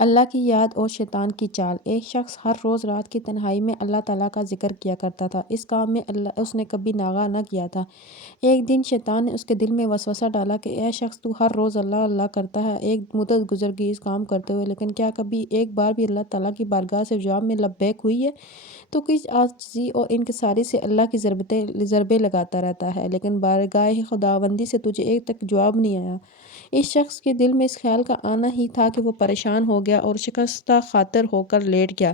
اللہ کی یاد اور شیطان کی چال۔ ایک شخص ہر روز رات کی تنہائی میں اللہ تعالیٰ کا ذکر کیا کرتا تھا۔ اس کام میں اس نے کبھی ناغہ نہ کیا تھا۔ ایک دن شیطان نے اس کے دل میں وسوسہ ڈالا کہ اے شخص، تو ہر روز اللہ اللہ کرتا ہے، ایک مدت گزر گئی اس کام کرتے ہوئے، لیکن کیا کبھی ایک بار بھی اللہ تعالیٰ کی بارگاہ سے جواب میں لبیک ہوئی ہے؟ تو کس عاجزی اور انکساری سے اللہ کی ضربیں لگاتا رہتا ہے، لیکن بارگاہ خداوندی سے تجھے ایک تک جواب نہیں آیا۔ اس شخص کے دل میں اس خیال کا آنا ہی تھا کہ وہ پریشان ہو گیا اور شکستہ خاطر ہو کر لیٹ گیا۔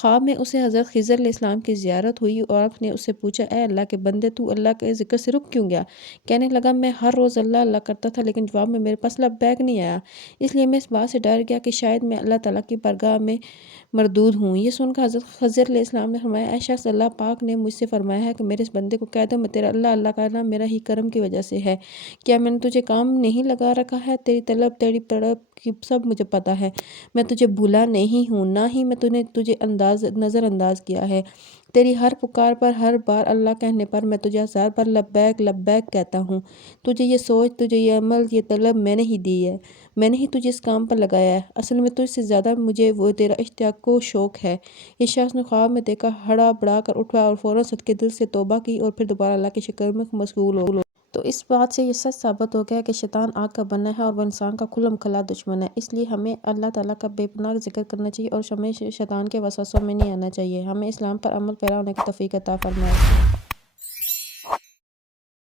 خواب میں اسے حضرت خضر علیہ السلام کی زیارت ہوئی اور آپ نے اس سے پوچھا، اے اللہ کے بندے، تو اللہ کے ذکر سے رک کیوں گیا؟ کہنے لگا، میں ہر روز اللہ اللہ کرتا تھا، لیکن جواب میں میرے پاس لبیک نہیں آیا، اس لیے میں اس بات سے ڈر گیا کہ شاید میں اللہ تعالیٰ کی بارگاہ میں مردود ہوں۔ یہ سن کر حضرت خضر علیہ السلام نے فرمایا، اے شخص، اللہ پاک نے مجھ سے فرمایا ہے کہ میرے اس بندے کو کہہ دو میں تیرا اللہ اللہ کرنا میرا ہی کرم کی وجہ سے ہے۔ کیا میں نے تجھے کام نہیں لگا رکھا ہے؟ تیری طلب تیری تڑپ کی سب مجھے پتہ ہے۔ میں تجھے بھولا نہیں ہوں، نہ ہی میں تجھے نظر انداز کیا ہے۔ تیری ہر پکار پر، ہر بار اللہ کہنے پر میں تجھے ہزار بار لبیک لبیک کہتا ہوں۔ تجھے یہ سوچ، تجھے یہ عمل، یہ طلب میں نے ہی دی ہے، میں نے ہی تجھے اس کام پر لگایا ہے۔ اصل میں تجھ سے زیادہ مجھے وہ تیرا اشتیاق و شوق ہے۔ اس شخص نے خواب میں دیکھا، ہڑا بڑا کر اٹھا اور فوراً صدقے دل سے توبہ کی اور پھر دوبارہ اللہ کے شکر میں مشغول ہو گیا۔ تو اس بات سے یہ سچ ثابت ہو گیا کہ شیطان آگ کا بنا ہے اور وہ انسان کا کھلم کھلا دشمن ہے۔ اس لیے ہمیں اللہ تعالیٰ کا بے پناہ ذکر کرنا چاہیے اور ہمیں شیطان کے وسوسوں میں نہیں آنا چاہیے۔ ہمیں اسلام پر عمل پیرا ہونے کی توفیق عطا فرمائے۔